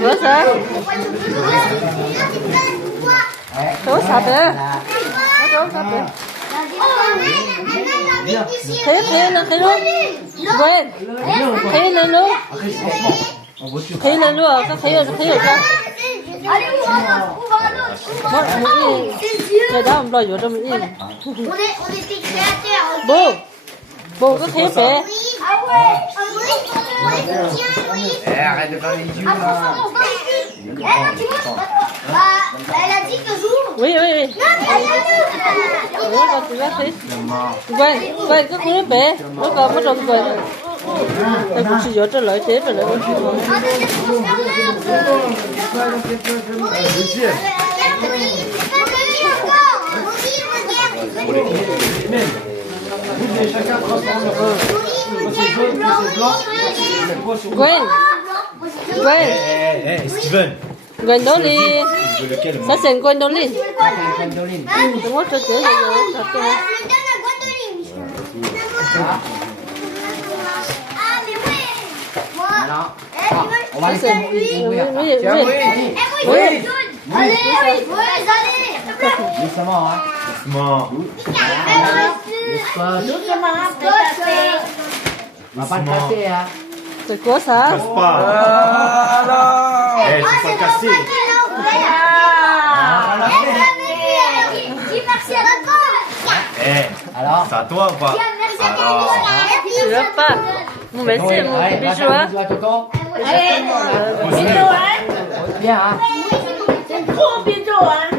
Bữa sao? Chỗ sập vậy? Chỗ sập vậy? Thấy luôn. Quên. Thấy lên luôn. Thấy lên luôn. Có thấy rồi sao? Trời đó không lo vô trong yên. Bố có thấy bé. Arrête de faire les yeux là. Elle a dit que j'ouvre. Oui. Tu vas thấy. Quên cái cú bé. Nó còn có trong quên. Em cũng chỉ vô cho lợi thế rồi nữa. Gwen. Steven. Gwendolyn. Ça c'est une Gwendolyn. C'est moi je te dis. On va laisser Oui. Allez. Doucement, hein. Doucement. On va pas le casser, hein. C'est quoi ça? Casse pas. Eh, c'est pas cassé. Alors, c'est à toi ou pas? Alors. Je veux pas. Mon métier, mon bijou, hein? Allez, bisous, hein? Bien, hein? C'est trop bisous, hein?